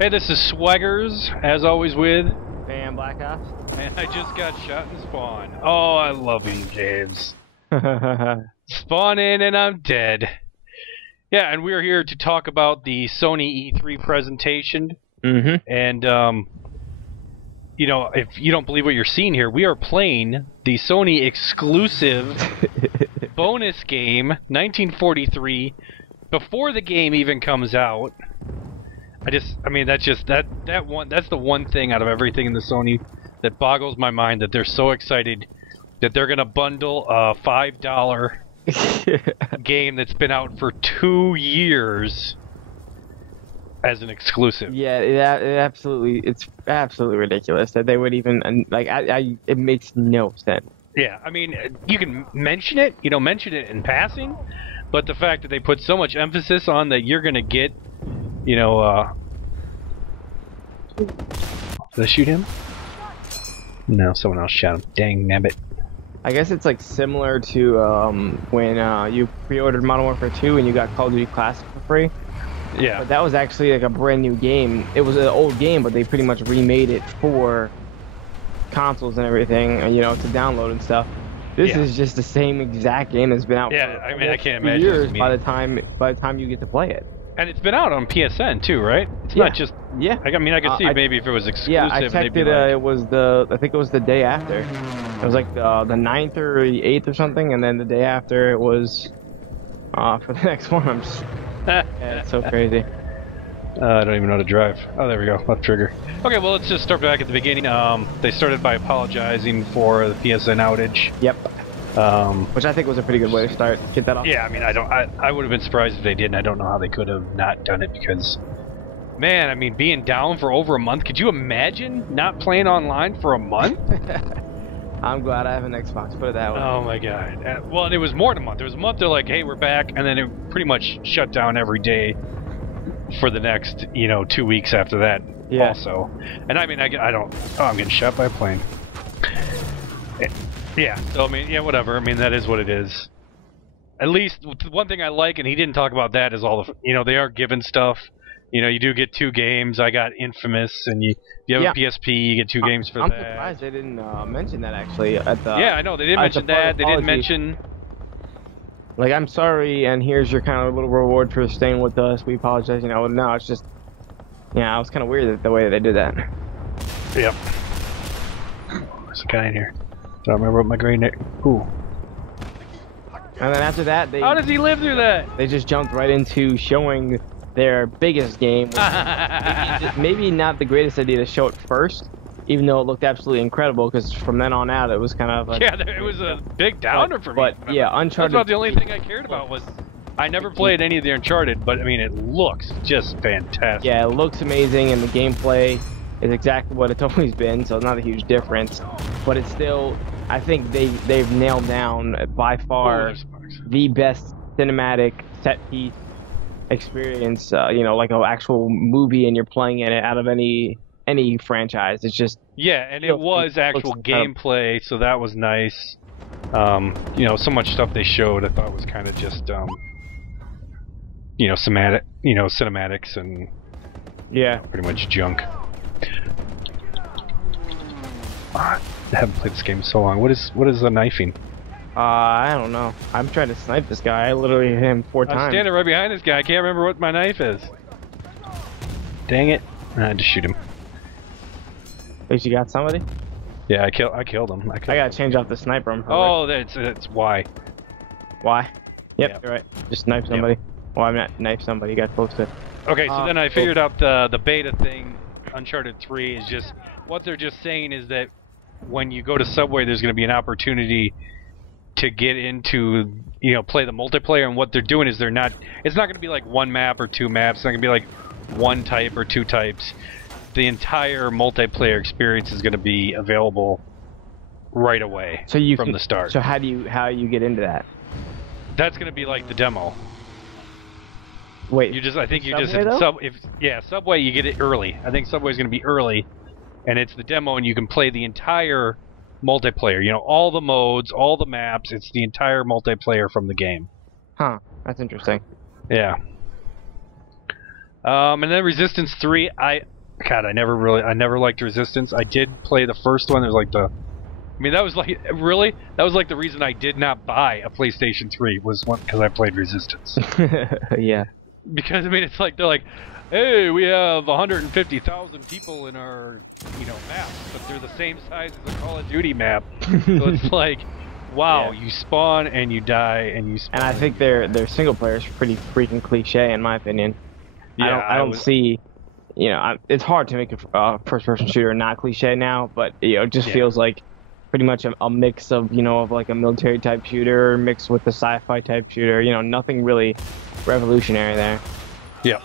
Hey, this is Swaggers, as always with Bamblakopz. and I just got shot in Spawn. Oh, I love these games. Spawn in and I'm dead. Yeah, and we're here to talk about the Sony E3 presentation. And, you know, if you don't believe what you're seeing here, we are playing the Sony exclusive bonus game, 1943, before the game even comes out. That's the one thing out of everything in the Sony that boggles my mind, that they're so excited that they're gonna bundle a $5 game that's been out for 2 years as an exclusive. Yeah, it's absolutely ridiculous that they would even it makes no sense. Yeah, I mean, you can mention it in passing, but the fact that they put so much emphasis on that you're gonna get, you know, did I shoot him? No, someone else shot him. Dang nabbit. I guess it's like similar to when you pre-ordered Modern Warfare 2 and you got Call of Duty Classic for free. Yeah. But that was actually like a brand new game. It was an old game, but they pretty much remade it for consoles and everything, you know, to download and stuff. This is just the same exact game that's been out for I can't imagine years by the time you get to play it. And it's been out on PSN too, right? It's not just... Yeah. I mean, I could see maybe if it was exclusive. Yeah, I checked it. It was I think it was the day after. It was like the 9th or the 8th or something, and then the day after it was for the next one. I'm just... yeah, it's so crazy. I don't even know how to drive. Oh, there we go. Left trigger. Okay, well, let's just start back at the beginning. They started by apologizing for the PSN outage. Yep. Which I think was a pretty good way to start. Get that off. Yeah, I mean, I would have been surprised if they didn't. I don't know how they could have not done it because, man, I mean, being down for over a month. Could you imagine not playing online for a month? I'm glad I have an Xbox. Put it that way. Oh my god. Well, and it was more than a month. There was a month they're like, hey, we're back, and then it pretty much shut down every day for the next, 2 weeks after that. Yeah. Also, and I mean, I don't. Oh, I'm getting shot by a plane. Yeah, so I mean, yeah, whatever. I mean, that is what it is. At least, one thing I like, and he didn't talk about that, is all the, they are given stuff. You do get 2 games. I got Infamous, and if you have a PSP, you get 2 games for that. I'm surprised they didn't mention that, actually. Yeah, I know, they didn't mention that. They didn't mention... Like, I'm sorry, and here's your kind of little reward for staying with us. We apologize, No, it's just... Yeah, it was kind of weird the way that they did that. Yep. There's a guy in here. Don't remember what my grade name. Ooh. And then after that, how does he live through that? They just jumped right into showing their biggest game. Maybe not the greatest idea to show it first, even though it looked absolutely incredible. Because from then on out, it was kind of it was a big downer for me. But yeah, Uncharted. That's about the only thing I cared about was. I never played any of the Uncharted, but I mean, it looks just fantastic. Yeah, it looks amazing, and the gameplay is exactly what it's always been, so it's not a huge difference. But it's still, I think they've nailed down by far the best cinematic set piece experience. Like an actual movie, and you're playing in it out of any franchise. It's just and it was actual gameplay, so that was nice. So much stuff they showed, I thought was kind of just cinematics and pretty much junk. I haven't played this game in so long. What is the knifing? I don't know. I'm trying to snipe this guy. I literally hit him 4 times. I'm standing right behind this guy. I can't remember what my knife is. Dang it! I had to shoot him. At least you got somebody? Yeah, I killed him. I gotta change off the sniper. That's why. Why? Yep, you're right. Just snipe somebody. Well, I'm not knife somebody. You got close to. Okay, so then I figured out the beta thing. Uncharted 3 is just what they're just saying is that when you go to Subway, there's going to be an opportunity to get into play the multiplayer. And what they're doing is it's not going to be like 1 map or 2 maps. It's not going to be like 1 type or 2 types. The entire multiplayer experience is going to be available right away from the start. So how you get into that? That's going to be like the demo. Wait, Subway you get it early. I think Subway's going to be early, and it's the demo, and you can play the entire multiplayer. All the modes, all the maps. It's the entire multiplayer from the game. Huh? That's interesting. Yeah. And then Resistance 3, I never liked Resistance. I did play the first one. There's like the, I mean, that was like the reason I did not buy a PlayStation 3 was because I played Resistance. Yeah. Because I mean, it's like they're like, hey, we have 150,000 people in our map, but they're the same size as a Call of Duty map. So it's like, wow, yeah. You spawn and you die and you spawn. And I think their single player is pretty freaking cliche in my opinion. Yeah, I don't see. It's hard to make a first-person shooter not cliche now, but it just feels like pretty much a mix of of like a military type shooter mixed with the sci-fi type shooter. Nothing really revolutionary there. Yep.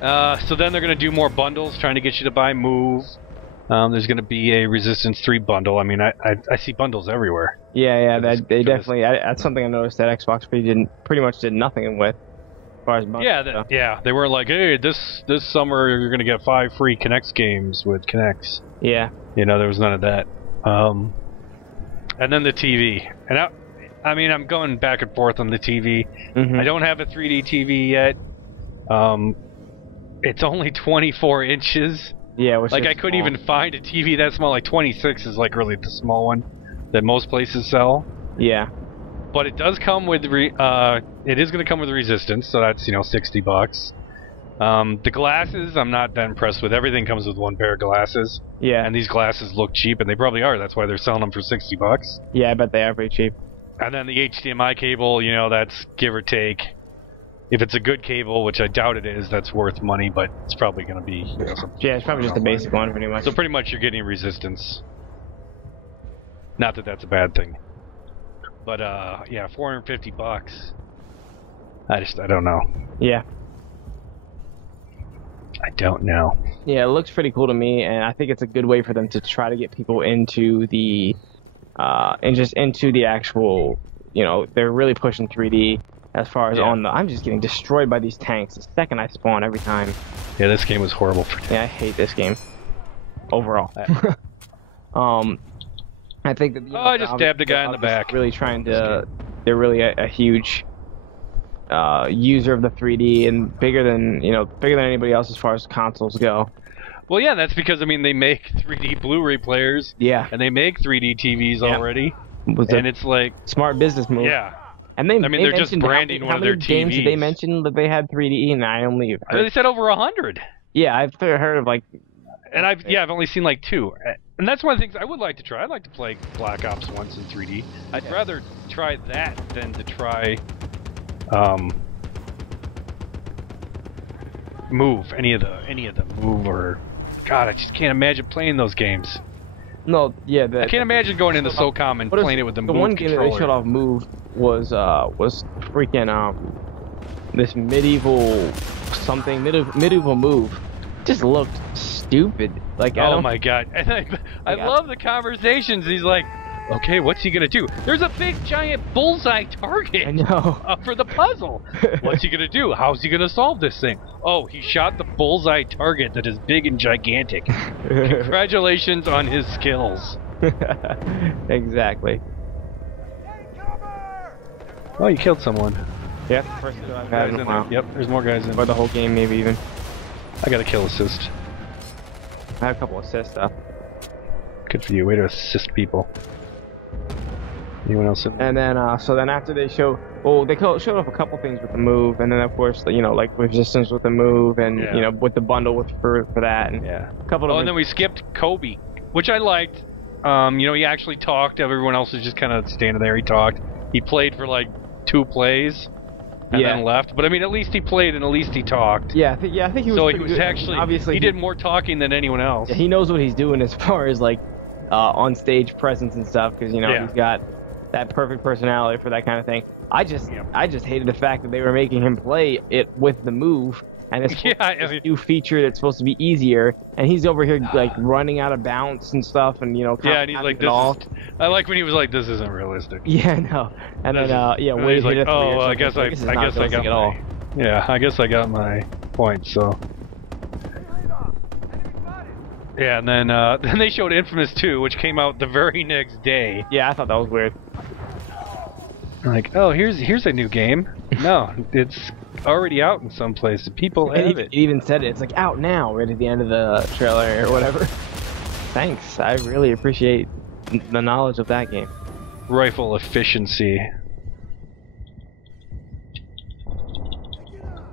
So then they're gonna do more bundles, trying to get you to buy Move. There's gonna be a Resistance 3 bundle. I mean, I see bundles everywhere. Yeah, they definitely. That's something I noticed that Xbox pretty much did nothing with. As far as bundles, yeah, they weren't like, hey, this summer you're gonna get 5 free Kinect games with Kinects. Yeah. There was none of that. And then the TV, and I mean, I'm going back and forth on the TV. Mm-hmm. I don't have a 3D TV yet. It's only 24 inches. Yeah, which like I couldn't even find a TV that small. Like 26 is like really the small one that most places sell. Yeah. But it does come with it is going to come with Resistance, so that's $60. The glasses, I'm not that impressed with. Everything comes with one pair of glasses. Yeah. And these glasses look cheap, and they probably are. That's why they're selling them for $60. Yeah, I bet they are pretty cheap. And then the HDMI cable, that's give or take. If it's a good cable, which I doubt it is, that's worth money, but it's probably going to be yeah, it's probably just the basic one, pretty much. So pretty much you're getting Resistance. Not that that's a bad thing. But yeah, $450. I don't know. Yeah. I don't know. Yeah, it looks pretty cool to me, and I think it's a good way for them to try to get people into the into the actual, they're really pushing 3D as far as on the. I'm just getting destroyed by these tanks the second I spawn every time. Yeah, this game was horrible for me. Yeah, I hate this game overall. I think that. I just stabbed the guy in the back. Really trying to. They're really a huge user of the 3D and bigger than anybody else as far as consoles go. Well, yeah, that's because, I mean, they make 3D Blu-ray players. Yeah. And they make 3D TVs already. And it's like... Smart business move. Yeah. And they're just branding one of their TVs. How many games did they mention that they had 3D, and I only... They said over 100. Yeah, I've heard of, like... And I've only seen, like, 2. And that's one of the things I would like to try. I'd like to play Black Ops once in 3D. I'd rather try that than to try... Move. Any of the Move or... God, I just can't imagine playing those games. No, yeah, I can't imagine going into SOCOM and playing it with the Move one controller. game that they showed off Move was freaking this medieval Move. Just looked stupid. Like oh my god! And I love the conversations. He's like, okay, what's he gonna do? There's a big giant bullseye target. I know. For the puzzle. What's he gonna do? How's he gonna solve this thing? Oh, he shot the bullseye target that is big and gigantic. Congratulations on his skills. Exactly. Oh, you killed someone. Yeah, first kill I've had in a while. Yep, there's more guys in. For the whole game, maybe even. I got a kill assist. I have a couple assists though. Good for you. Way to assist people. Anyone else? And then, so then after they showed off a couple things with the Move, and then of course, like Resistance with the Move, and with the bundle for that, and a couple of. And then we skipped Kobe, which I liked. He actually talked. Everyone else was just kind of standing there. He talked. He played for like 2 plays, and then left. But I mean, at least he played, and at least he talked. Yeah, I think he was. So he was actually obviously he did more talking than anyone else. Yeah, he knows what he's doing as far as like on stage presence and stuff, because he's got that perfect personality for that kind of thing. I just hated the fact that they were making him play it with the Move, and it's this new feature that's supposed to be easier, and he's over here like running out of bounce and stuff, and and he's like, I like when he was like, this isn't realistic. Yeah, no, and then when he's like, oh, I guess I got my point. So yeah, and then they showed Infamous 2, which came out the very next day. Yeah, I thought that was weird. Like, oh, here's a new game. No, it's already out in some places. People have it. It even said it's like out now, right at the end of the trailer or whatever. Thanks. I really appreciate the knowledge of that game. Rifle efficiency.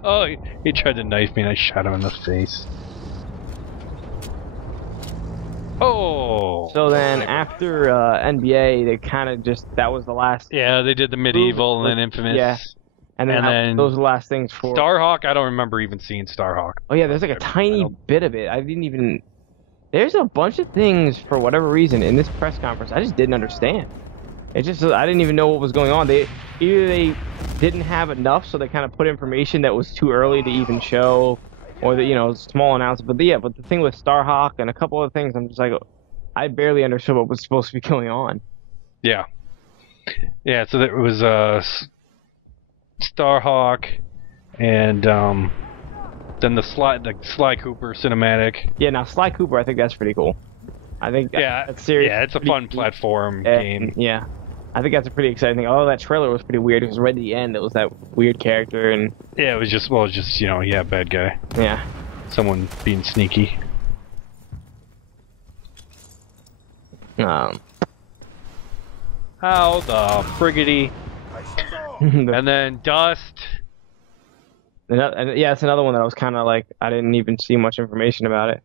Oh, he tried to knife me and I shot him in the face. Oh! So then after NBA, they kind of just, that was the last... Yeah, they did the Medieval and then Infamous. Yeah. And then those were the last things for... Starhawk, I don't remember even seeing Starhawk. Oh yeah, there's like a tiny bit of it. I didn't even... There's a bunch of things, for whatever reason, in this press conference I just didn't understand. It just, I didn't even know what was going on. Either they didn't have enough, so they kind of put information that was too early to even show, or the small announcement. But yeah, but the thing with Starhawk and a couple of things, I'm just like, I barely understood what was supposed to be going on. Yeah. Yeah, so there was Starhawk and then the Sly Cooper cinematic. Yeah, now Sly Cooper, I think that's pretty cool. I think that's serious. Yeah, it's a fun platform game. Yeah, I think that's a pretty exciting thing. Although that trailer was pretty weird, because right at the end it was that weird character and. Yeah, it was just bad guy. Yeah. Someone being sneaky. How the friggity. And then Dust. Yeah, it's another one that I was kind of like, I didn't even see much information about it.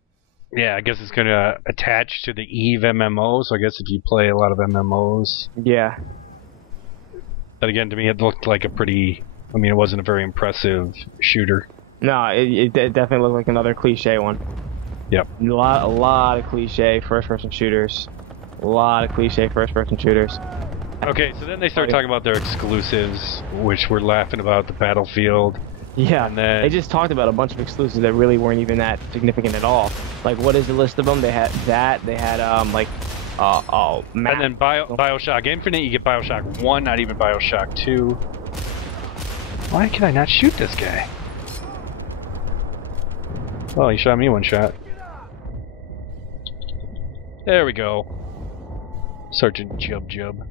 Yeah, I guess it's going to attach to the EVE MMO, so I guess if you play a lot of MMOs. Yeah. But again, to me, it looked like it wasn't a very impressive shooter. No, it definitely looked like another cliche one. Yep. A lot of cliche first-person shooters. A lot of cliche first-person shooters. Okay, so then they start talking about their exclusives, which we're laughing about, the Battlefield. Yeah, and then, they just talked about a bunch of exclusives that really weren't even that significant at all. Like, what is the list of them? They had that, they had, and then Bioshock Infinite, you get Bioshock 1, not even Bioshock 2. Why can I not shoot this guy? Oh, he shot me one shot. There we go. Sergeant Jub.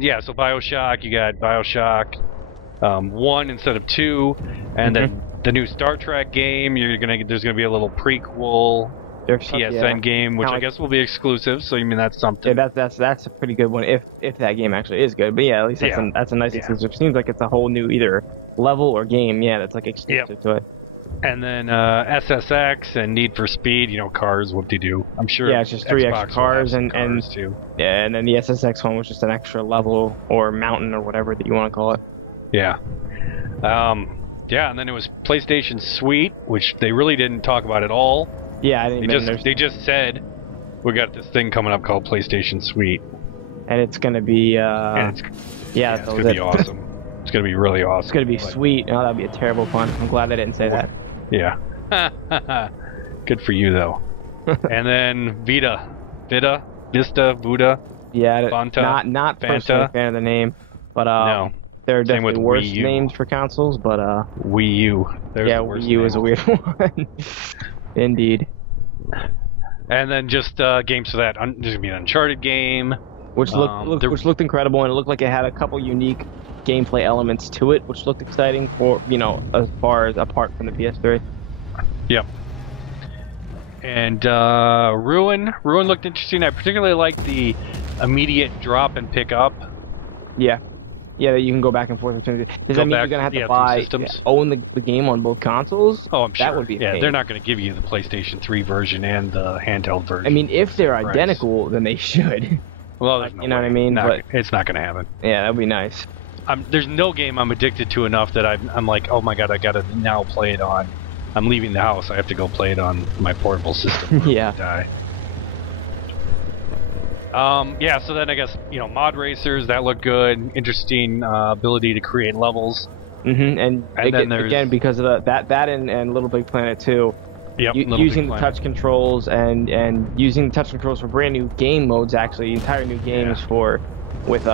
Yeah, so Bioshock, you got Bioshock 1 instead of 2, and then the new Startrek game, there's gonna be a little prequel PSN game, which I guess will be exclusive, so you mean that's something. Yeah, that's a pretty good one, if that game actually is good. But yeah, at least that's a nice exclusive. Seems like it's a whole new either level or game, that's like exclusive to it. And then SSX and Need for Speed, cars, what they do. I'm sure. Yeah, it's just 3 extra cars and too. Yeah, and then the SSX one was just an extra level or mountain or whatever that you want to call it. Yeah. Yeah, and then it was PlayStation Suite, which they really didn't talk about at all. Yeah, they just said we got this thing coming up called PlayStation Suite, and it's gonna be it's gonna be awesome. It's gonna be really awesome. It's gonna be sweet. Oh, that'd be a terrible pun. I'm glad they didn't say that. Yeah. Good for you though. And then Vita. Yeah, Fanta, not personally a fan of the name, but no. There are definitely worse names for consoles, but Wii U. Wii U is a weird one. Indeed. And then just games for that. There's gonna be an Uncharted game, which looked incredible, and it looked like it had a couple unique gameplay elements to it, which looked exciting for as far as apart from the PS3. Yep. And Ruin looked interesting. I particularly liked the immediate drop and pick up. Yeah, that you can go back and forth. Does that mean you're gonna have to own the game on both consoles? Oh, I'm sure. That would be a pain. They're not gonna give you the PlayStation 3 version and the handheld version. I mean, if they're identical, then they should. Well, you know what I mean? But it's not gonna happen. Yeah, that'd be nice. There's no game I'm addicted to enough that I'm like, oh my god, I gotta now play it on. I'm leaving the house. I have to go play it on my portable system. Yeah. Die. Yeah. So then I guess mod racers that look good. Interesting ability to create levels. And then there's again because of that and Little Big Planet 2. Yep. Using the touch controls and using the touch controls for brand new game modes, actually entire new games with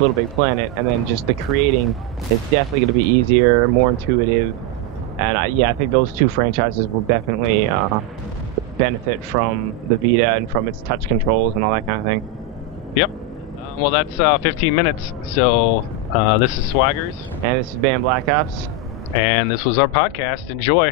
Little Big Planet, and then just the creating is definitely going to be easier, more intuitive, and I think those two franchises will definitely benefit from the Vita and from its touch controls and all that kind of thing. Yep. Well, that's 15 minutes, so This is Swaggers. And this is Bamblakopz. And this was our podcast. Enjoy.